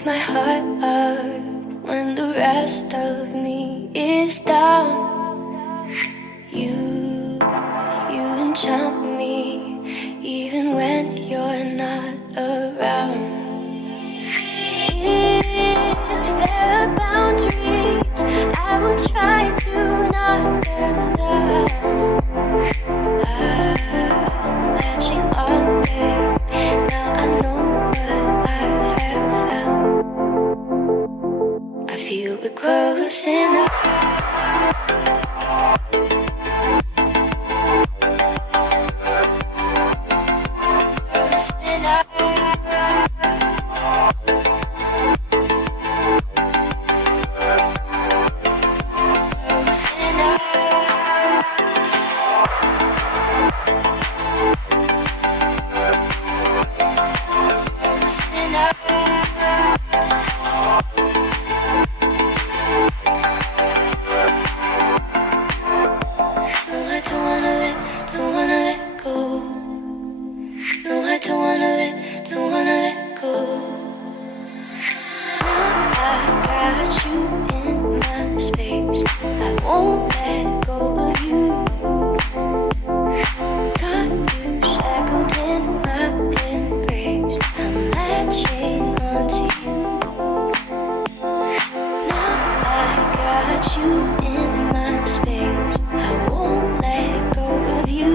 lift my heart up when the rest of me is down. You enchant me even when you're not around. If there are boundaries, I will try to knock them down. I'm latching on, babe. Now I know what I have found. I feel we're close enough. Close enough. Close enough. Close enough. No, I don't wanna let go. No, I don't wanna let go. Now I got you in my space. I won't let go of you. Got you shackled in my embrace. I'm latching onto you. Now I got you in my space. I won't let go of you.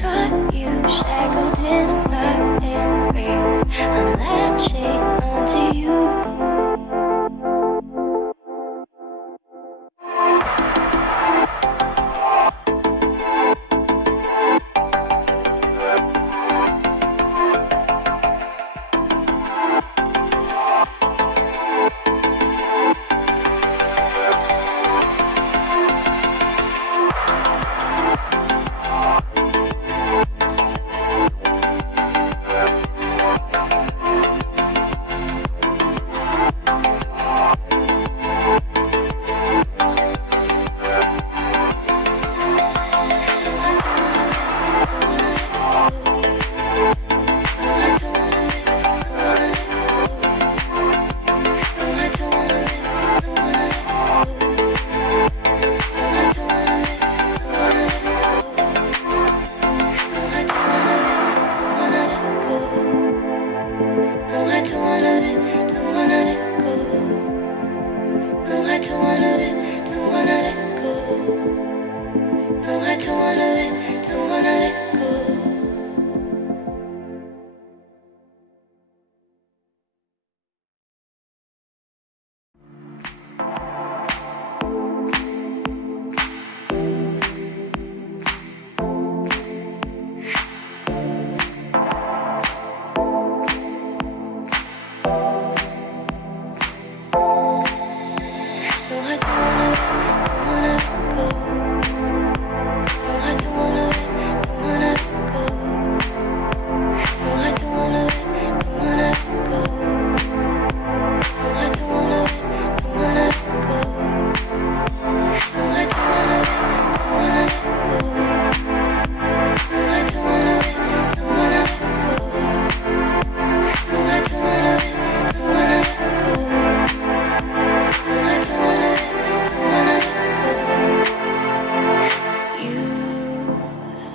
Got you shackled in my embrace. I'm latching onto you.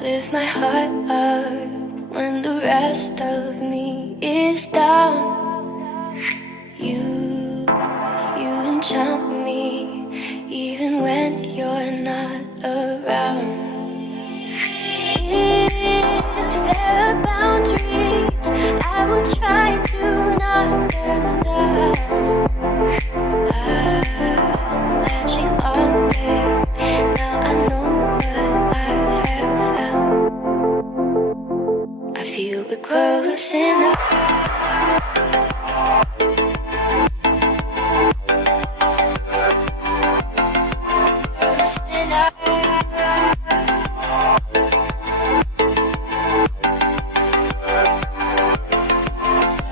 Lift my heart up when the rest of me is down. You enchant me even when you're not around. If there are boundaries, I will try to knock them down. I'm latching on, babe. Now I know what I have found. I feel we're close enough. Close enough.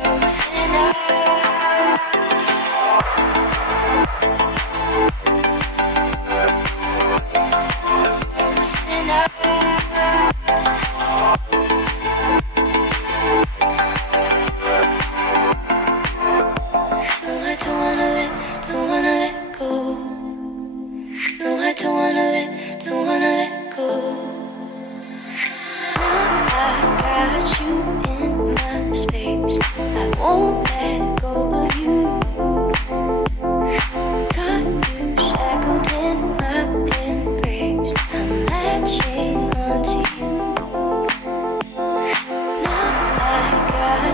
Close enough. Close enough.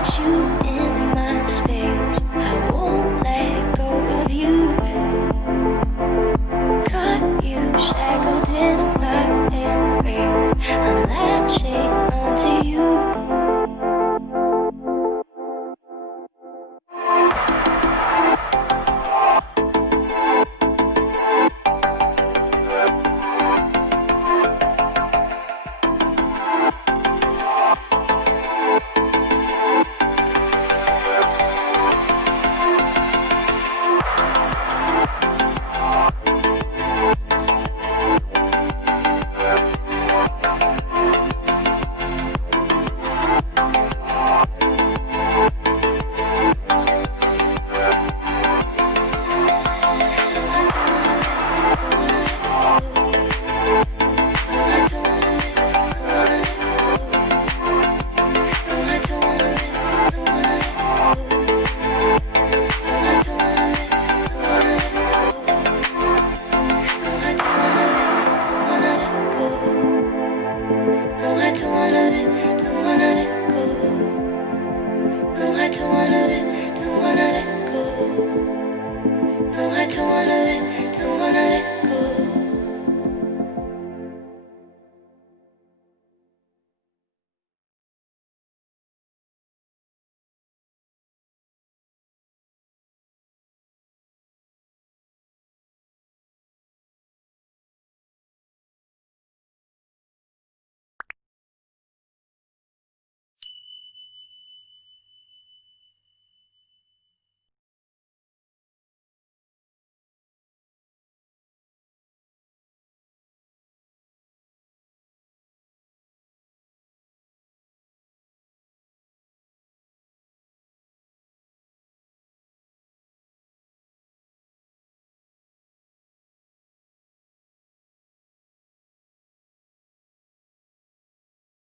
got you